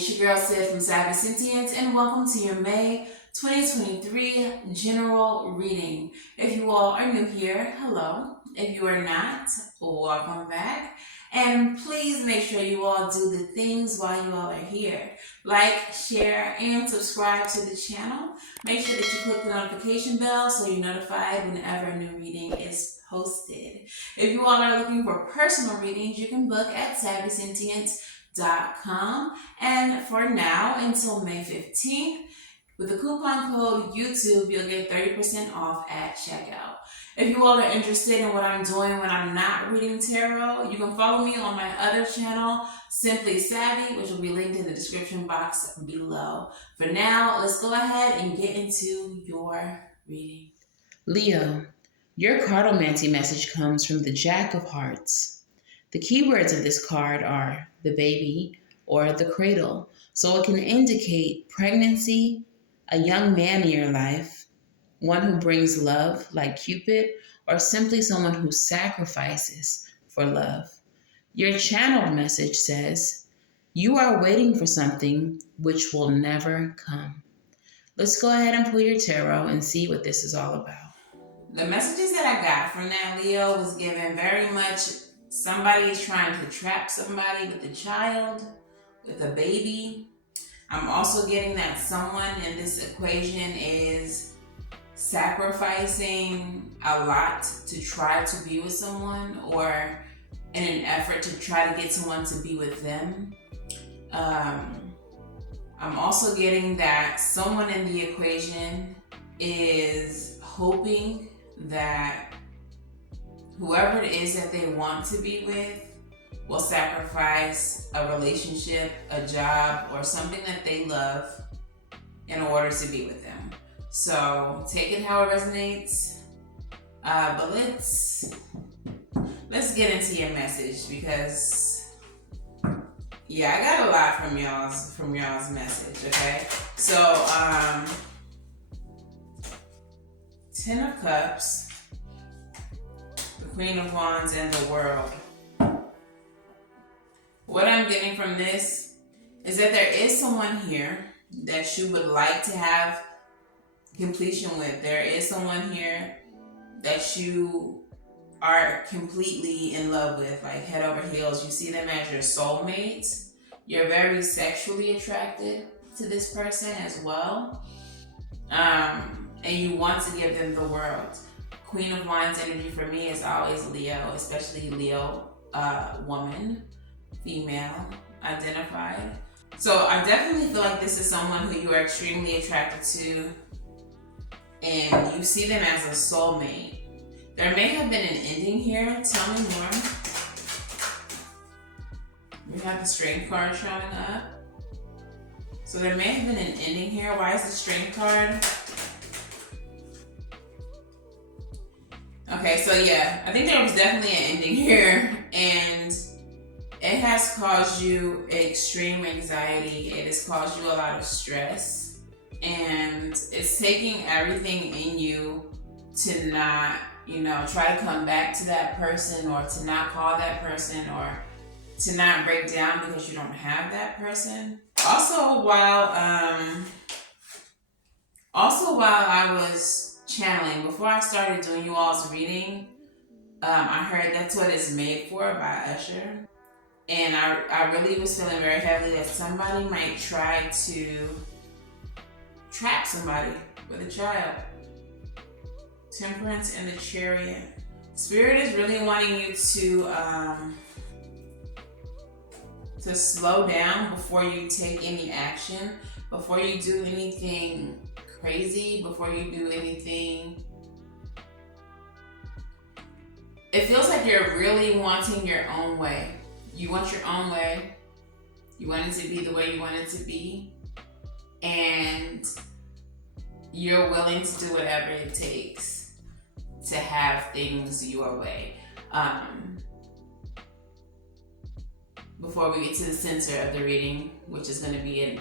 it's your girl Sid from Savy, Sentient, and welcome to your May 2023 general reading. If you all are new here, hello. If you are not, welcome back. And please make sure you all do the things while you all are here. Like, share, and subscribe to the channel. Make sure that you click the notification bell so you're notified whenever a new reading is posted. If you all are looking for personal readings, you can book at SavySentient.com. And for now, until May 15th, with the coupon code YouTube, you'll get 30% off at checkout. If you all are interested in what I'm doing when I'm not reading tarot, you can follow me on my other channel, Simply Savy, which will be linked in the description box below. For now, let's go ahead and get into your reading. Leo, your cardomancy message comes from the Jack of Hearts. The keywords of this card are the baby or the cradle, so it can indicate pregnancy, a young man in your life, one who brings love like Cupid, or simply someone who sacrifices for love. Your channeled message says, you are waiting for something which will never come. Let's go ahead and pull your tarot and see what this is all about. The messages that I got from that, Leo, was given very much somebody is trying to trap somebody with a child, with a baby. I'm also getting that someone in this equation is sacrificing a lot to try to be with someone, or in an effort to try to get someone to be with them. I'm also getting that someone in the equation is hoping that whoever it is that they want to be with will sacrifice a relationship, a job, or something that they love in order to be with them. So take it how it resonates. But let's get into your message, because yeah, I got a lot from y'all's message, okay? So 10 of Cups, the Queen of Wands, and the World. What I'm getting from this is that there is someone here that you would like to have completion with. There is someone here that you are completely in love with, like head over heels. You see them as your soulmates. You're very sexually attracted to this person as well. And you want to give them the world. Queen of Wands energy for me is always Leo, especially Leo woman, female, identified. So I definitely feel like this is someone who you are extremely attracted to, and you see them as a soulmate. There may have been an ending here. Tell me more. We have the Strength card showing up. So there may have been an ending here. Why is the Strength card? Okay, so yeah, I think there was definitely an ending here, and it has caused you extreme anxiety. It has caused you a lot of stress. And it's taking everything in you to not, try to come back to that person, or to not call that person, or to not break down because you don't have that person. Also, while I was channeling, before I started doing you all's reading, I heard That's What It's Made For by Usher. And I really was feeling very heavily that somebody might try to trap somebody with a child. Temperance and the Chariot. Spirit is really wanting you to slow down before you take any action, before you do anything crazy, before you do anything. It feels like you're really wanting your own way. You want your own way. You want it to be the way you want it to be. And you're willing to do whatever it takes to have things your way. Before we get to the center of the reading, which is going to be an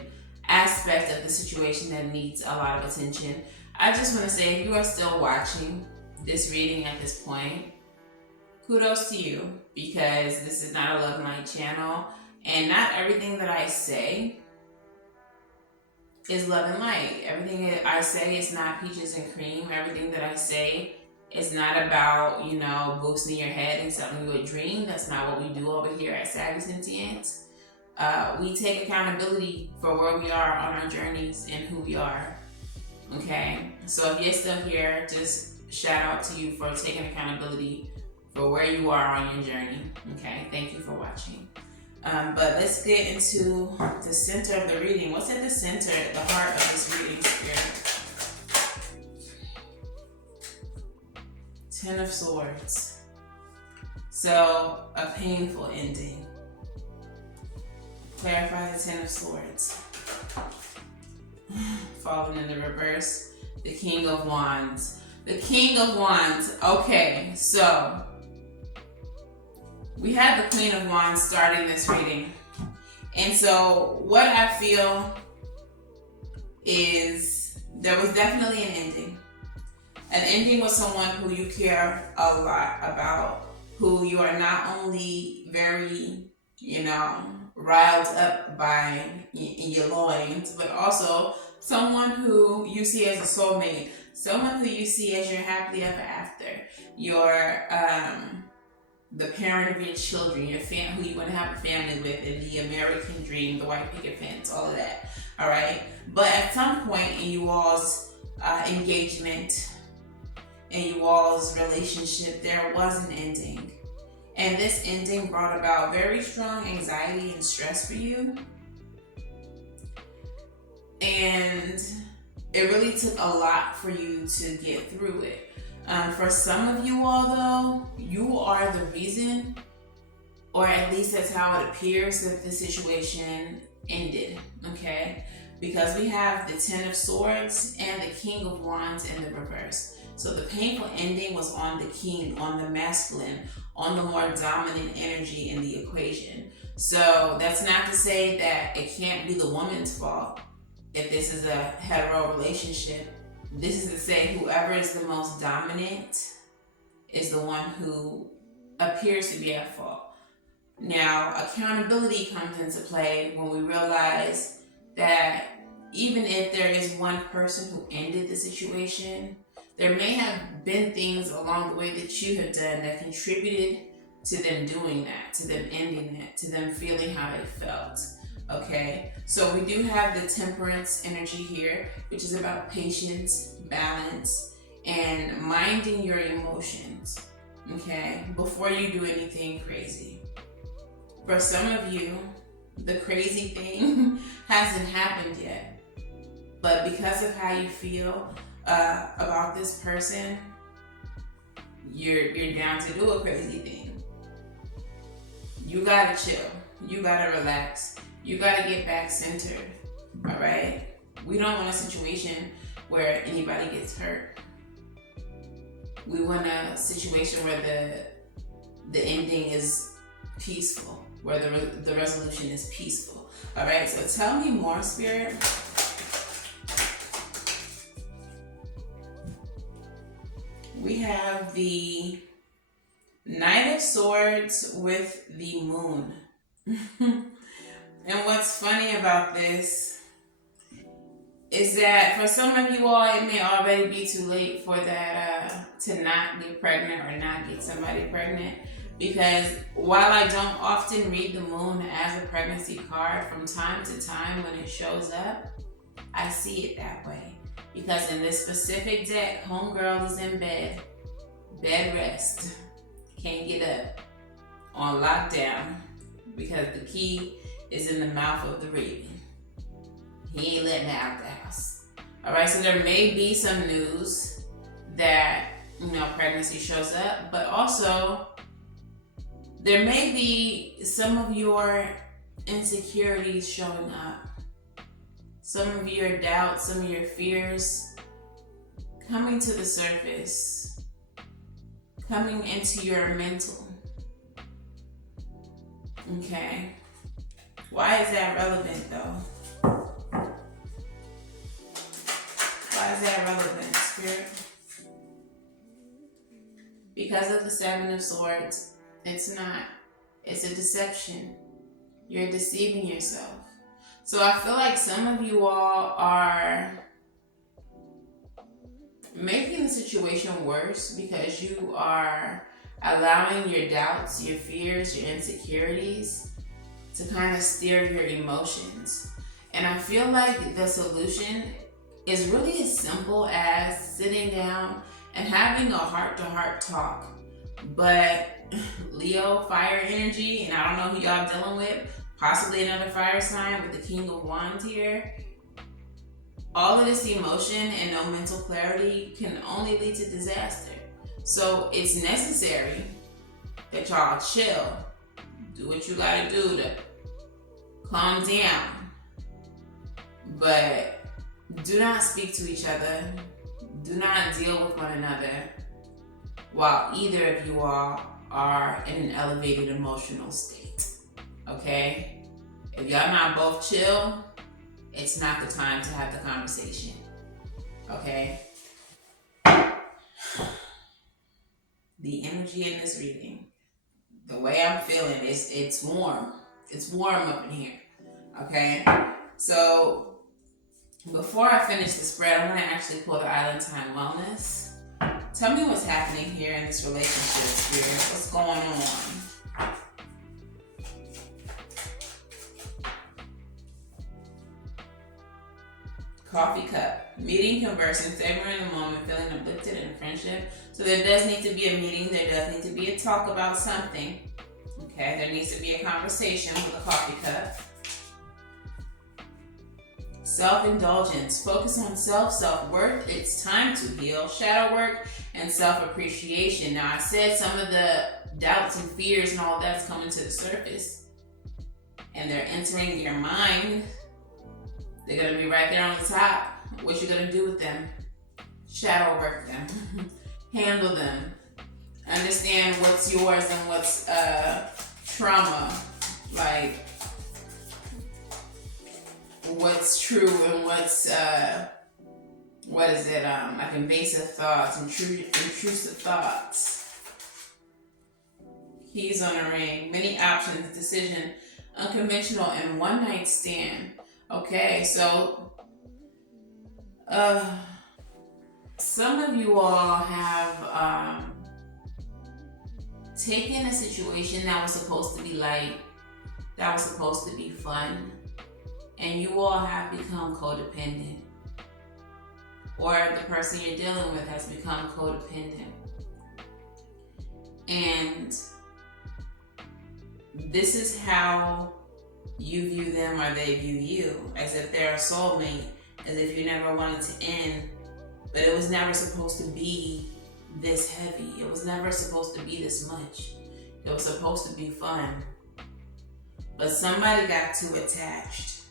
aspect of the situation that needs a lot of attention, I just want to say, if you are still watching this reading at this point, kudos to you, because this is not a love night channel, and not everything that I say is love and light. Everything that I say is not peaches and cream. Everything that I say is not about, boosting your head and selling you a dream. That's not what we do over here at Savy Sentient. We take accountability for where we are on our journeys and who we are. Okay? So if you're still here, just shout out to you for taking accountability for where you are on your journey. Okay? Thank you for watching. But let's get into the center of the reading. What's at the center, the heart of this reading, Spirit? Ten of Swords. So, a painful ending. Clarify the Ten of Swords. Falling in the reverse. The King of Wands. The King of Wands. Okay, so we have the Queen of Wands starting this reading. And so what I feel is there was definitely an ending. An ending with someone who you care a lot about, who you are not only very, riled up by in your loins, but also someone who you see as a soulmate, someone who you see as your happily ever after, your the parent of your children, your who you want to have a family with, in the American dream, the white picket fence, all of that. All right, but at some point in you all's engagement, in you all's relationship, there was an ending. And this ending brought about very strong anxiety and stress for you. And it really took a lot for you to get through it. For some of you all, though, you are the reason, or at least that's how it appears, that the situation ended, okay? Because we have the Ten of Swords and the King of Wands in the reverse. So the painful ending was on the king, on the masculine, on the more dominant energy in the equation. So that's not to say that it can't be the woman's fault if this is a hetero relationship. This is to say whoever is the most dominant is the one who appears to be at fault. Now, accountability comes into play when we realize that even if there is one person who ended the situation, there may have been things along the way that you have done that contributed to them doing that, to them ending that, to them feeling how they felt. Okay, so we do have the Temperance energy here, which is about patience, balance, and minding your emotions, okay, before you do anything crazy. For some of you, the crazy thing hasn't happened yet, but because of how you feel about this person, you're down to do a crazy thing. You gotta chill. You gotta relax. You gotta get back centered, all right? We don't want a situation where anybody gets hurt. We want a situation where the ending is peaceful, where the resolution is peaceful, all right? So tell me more, Spirit. We have the Knight of Swords with the Moon. And what's funny about this is that for some of you all, it may already be too late for that to not get pregnant or not get somebody pregnant. Because while I don't often read the moon as a pregnancy card, from time to time when it shows up, I see it that way. Because in this specific deck, homegirl is in bed rest, can't get up, on lockdown, because the key is in the mouth of the raven. He ain't letting her out the house. All right, so there may be some news that, pregnancy shows up, but also there may be some of your insecurities showing up. Some of your doubts, some of your fears coming to the surface, coming into your mental. Okay. Why is that relevant, though? Why is that relevant, Spirit? Because of the Seven of Swords, it's not. It's a deception. You're deceiving yourself. So I feel like some of you all are making the situation worse because you are allowing your doubts, your fears, your insecurities to kind of steer your emotions. And I feel like the solution is really as simple as sitting down and having a heart-to-heart talk. But Leo, fire energy, and I don't know who y'all dealing with, possibly another fire sign with the King of Wands here. All of this emotion and no mental clarity can only lead to disaster. So it's necessary that y'all chill, do what you gotta do to calm down, but do not speak to each other, do not deal with one another while either of you all are in an elevated emotional state, okay? If y'all not both chill, it's not the time to have the conversation, okay? The energy in this reading, the way I'm feeling, it's warm. It's warm up in here, okay? So before I finish the spread, I'm gonna actually pull the Island Time Wellness. Tell me what's happening here in this relationship, Spirit. What's going on? Coffee cup. Meeting, conversing, savoring the moment, feeling uplifted in a friendship. So there does need to be a meeting. There does need to be a talk about something. Okay, there needs to be a conversation with a coffee cup. Self-indulgence. Focus on self-worth. It's time to heal. Shadow work and self-appreciation. Now, I said some of the doubts and fears and all that's coming to the surface. And they're entering your mind. They're going to be right there on the top. What you going to do with them? Shadow work them. Handle them. Understand what's yours and what's trauma. Like, what's true and what's like invasive thoughts, intrusive thoughts. Keys on a ring, many options, decision, unconventional, and one night stand. Okay, so some of you all have taken a situation that was supposed to be light, that was supposed to be fun, and you all have become codependent. Or the person you're dealing with has become codependent. And this is how you view them or they view you, as if they're a soulmate, as if you never wanted to end, but it was never supposed to be this heavy. It was never supposed to be this much. It was supposed to be fun. But somebody got too attached.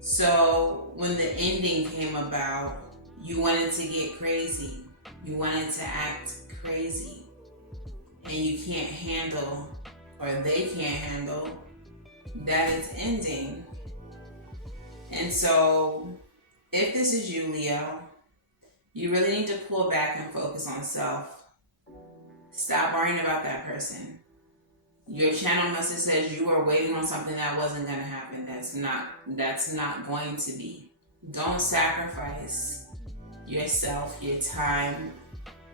So when the ending came about, you wanted to get crazy. You wanted to act crazy. And you can't handle, or they can't handle, that it's ending. And so, if this is you, Leo, you really need to pull back and focus on self. Stop worrying about that person. Your channel message says you were waiting on something that wasn't going to happen. That's not going to be. Don't sacrifice yourself, your time,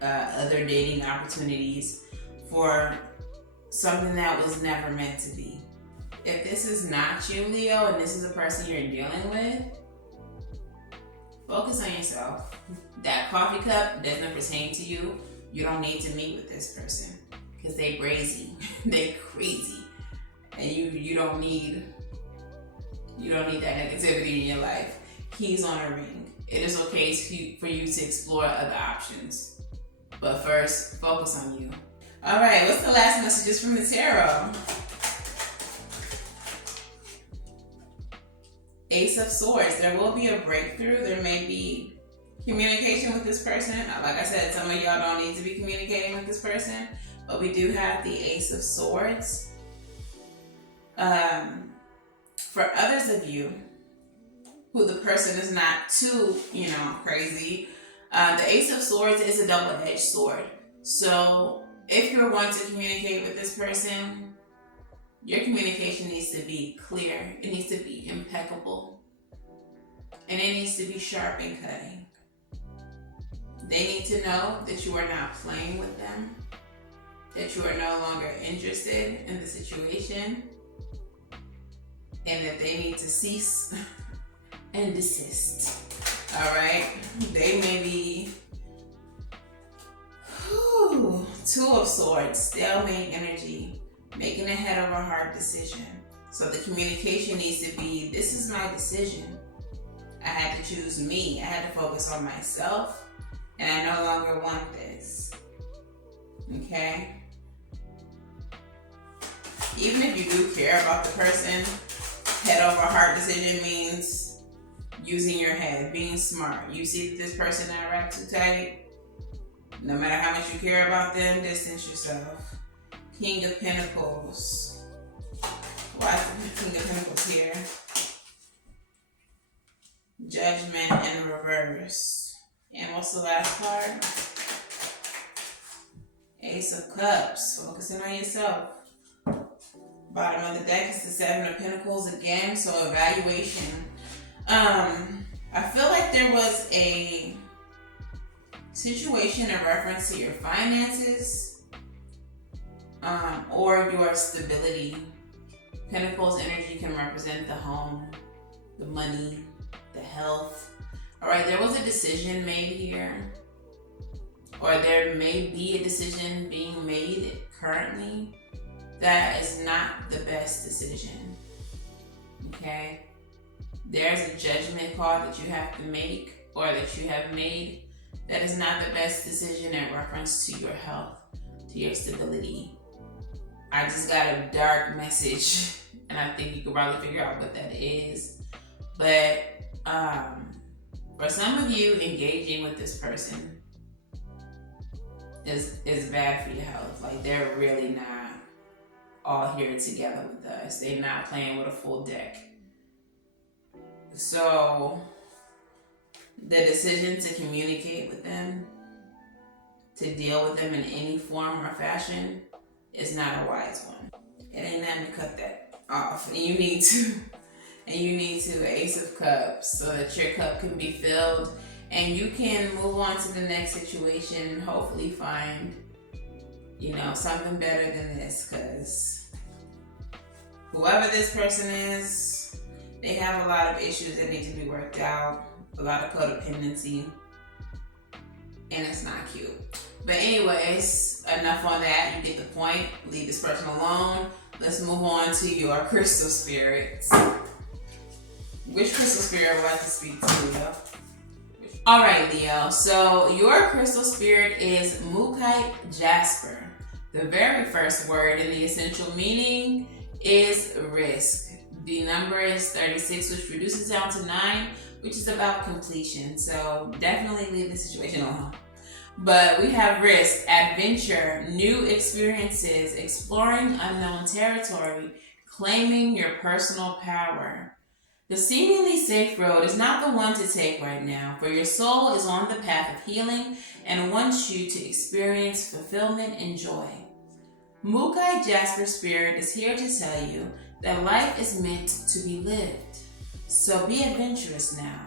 other dating opportunities for something that was never meant to be. If this is not you, Leo, and this is a person you're dealing with, focus on yourself. That coffee cup doesn't pertain to you. You don't need to meet with this person because they crazy. They crazy. And you don't need that negativity in your life. Keys on a ring. It is okay for you to explore other options. But first, focus on you. All right, what's the last messages from the tarot? Ace of Swords. There will be a breakthrough. There may be communication with this person. Like I said, some of y'all don't need to be communicating with this person, but we do have the Ace of Swords. For others of you who the person is not too, crazy, the Ace of Swords is a double-edged sword. So if you're wanting to communicate with this person, your communication needs to be clear. It needs to be and it needs to be sharp and cutting. They need to know that you are not playing with them, that you are no longer interested in the situation, and that they need to cease and desist. All right? They may be Two of Swords, stalemate energy, making a head over heart decision. So the communication needs to be, this is my decision. I had to choose me. I had to focus on myself, and I no longer want this. Okay? Even if you do care about the person, head over heart decision means using your head, being smart. You see that this person not wrapped too tight, no matter how much you care about them, distance yourself. King of Pentacles. Why is the King of Pentacles here? Judgment in reverse. And what's the last card? Ace of Cups. Focusing on yourself. Bottom of the deck is the Seven of Pentacles again, so evaluation. I feel like there was a situation in reference to your finances or your stability. Pentacles energy can represent the home, the money, the health. All right, there was a decision made here, or there may be a decision being made currently that is not the best decision. Okay? There's a judgment call that you have to make, or that you have made, that is not the best decision in reference to your health, to your stability. I just got a dark message, and I think you could probably figure out what that is. But for some of you, engaging with this person is bad for your health. Like, they're really not all here together with us. They're not playing with a full deck. So the decision to communicate with them, to deal with them in any form or fashion, is not a wise one. It ain't nothing to cut that off. And you need to Ace of Cups, so that your cup can be filled and you can move on to the next situation and hopefully find, something better than this, because whoever this person is, they have a lot of issues that need to be worked out, a lot of codependency, and it's not cute. But anyways, enough on that. You get the point. Leave this person alone. Let's move on to your crystal spirits. Which crystal spirit would like to speak to, Leo? All right, Leo. So your crystal spirit is Mookaite Jasper. The very first word in the essential meaning is risk. The number is 36, which reduces down to 9, which is about completion. So definitely leave the situation alone. But we have risk, adventure, new experiences, exploring unknown territory, claiming your personal power. The seemingly safe road is not the one to take right now, for your soul is on the path of healing and wants you to experience fulfillment and joy. Mookaite Jasper Spirit is here to tell you that life is meant to be lived. So be adventurous now.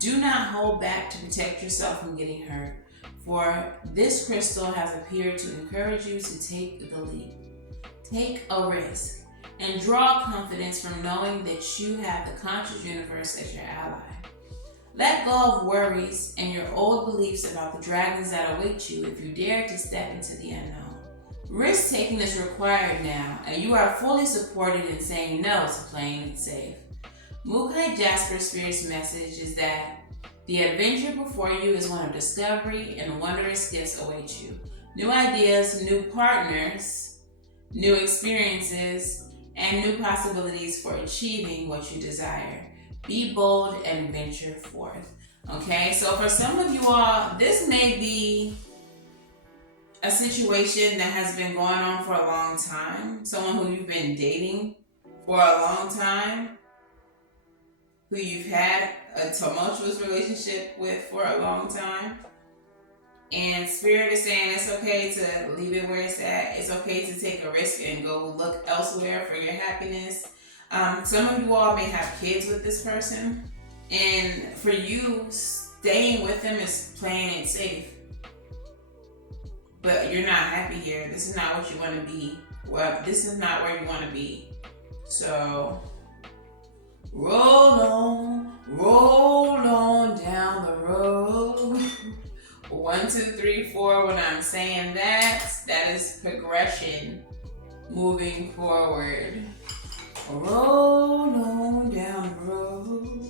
Do not hold back to protect yourself from getting hurt, for this crystal has appeared to encourage you to take the leap. Take a risk and draw confidence from knowing that you have the conscious universe as your ally. Let go of worries and your old beliefs about the dragons that await you if you dare to step into the unknown. Risk-taking is required now, and you are fully supported in saying no to playing it safe. Mookaite Jasper Spirit's message is that the adventure before you is one of discovery, and wondrous gifts await you. New ideas, new partners, new experiences, and new possibilities for achieving what you desire. Be bold and venture forth. Okay, so for some of you all, this may be a situation that has been going on for a long time. Someone who you've been dating for a long time, who you've had a tumultuous relationship with for a long time. And Spirit is saying it's okay to leave it where it's at. It's okay to take a risk and go look elsewhere for your happiness. Some of you all may have kids with this person. And for you, staying with them is playing it safe. But you're not happy here. This is not what you want to be. Well, this is not where you want to be. So, roll on down the road. 1, 2, 3, 4. When I'm saying that is progression moving forward. Roll on down the road.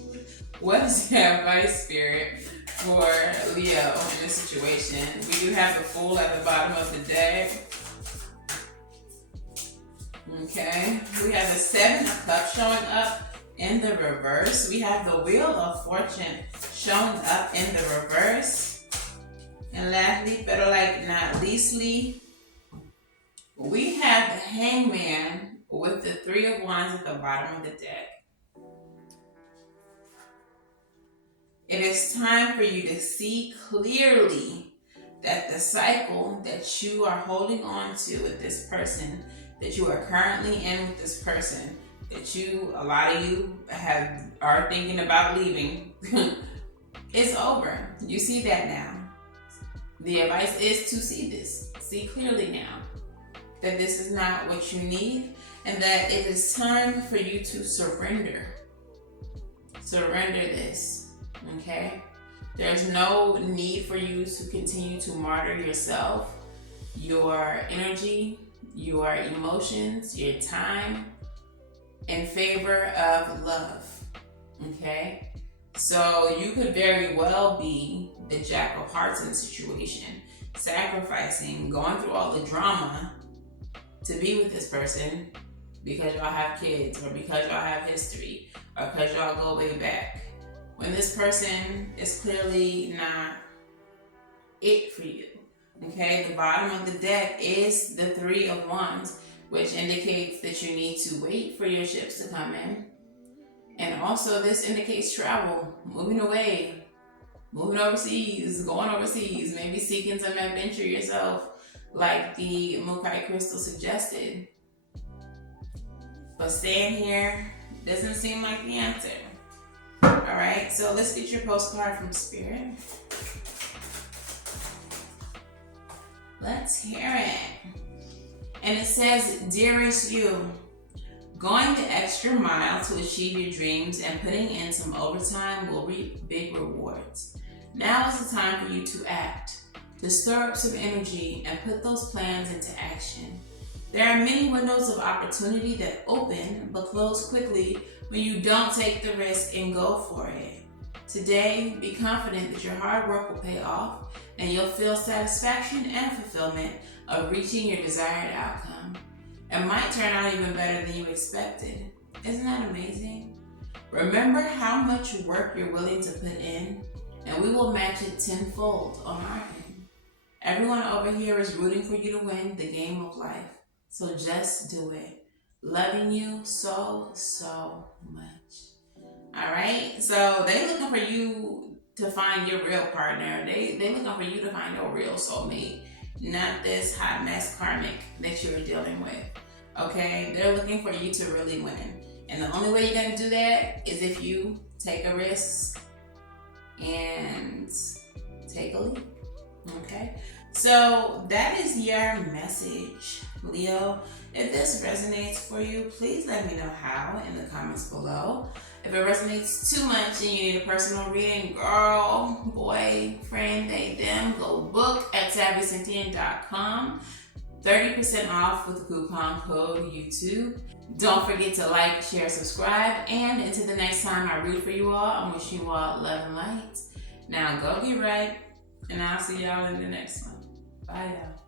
What is the advice, Spirit, for Leo in this situation? We do have the Fool at the bottom of the deck. Okay. We have the 7 of Cups showing up in the reverse. We have the Wheel of Fortune showing up in the reverse. And lastly, but like not leastly, we have the Hangman with the 3 of Wands at the bottom of the deck. It is time for you to see clearly that the cycle that you are holding on to with this person, that you are currently in with this person, that a lot of you are thinking about leaving, is over. You see that now. The advice is to see this. See clearly now that this is not what you need, and that it is time for you to surrender. Surrender this. Okay? There's no need for you to continue to martyr yourself, your energy, your emotions, your time in favor of love. Okay? So you could very well be the Jack of Hearts in the situation, sacrificing, going through all the drama to be with this person because y'all have kids, or because y'all have history, or because y'all go way back, when this person is clearly not it for you. Okay, the bottom of the deck is the 3 of Wands, which indicates that you need to wait for your ships to come in. And also this indicates travel, moving away, moving overseas, going overseas, maybe seeking some adventure yourself, like the Mokai Crystal suggested. But staying here doesn't seem like the answer. Alright, so let's get your postcard from Spirit. Let's hear it. And it says, Dearest you, going the extra mile to achieve your dreams and putting in some overtime will reap big rewards. Now is the time for you to act, to stir up some energy and put those plans into action. There are many windows of opportunity that open but close quickly when you don't take the risk and go for it. Today, be confident that your hard work will pay off and you'll feel satisfaction and fulfillment of reaching your desired outcome. It might turn out even better than you expected. Isn't that amazing? Remember how much work you're willing to put in, and we will match it tenfold on our end. Everyone over here is rooting for you to win the game of life. So just do it. Loving you so, so much. All right? So they looking for you to find your real partner. They looking for you to find your real soulmate, not this hot mess karmic that you're dealing with. Okay? They're looking for you to really win. And the only way you're going to do that is if you take a risk and take a leap. Okay? So that is your message, Leo. If this resonates for you, please let me know how in the comments below. If it resonates too much and you need a personal reading, girl, boy, friend, they, them, go book at SavySentient.com. 30% off with the coupon code YouTube. Don't forget to like, share, subscribe, and until the next time I root for you all, I'm wishing you all love and light. Now go get right, and I'll see y'all in the next one. Bye, y'all.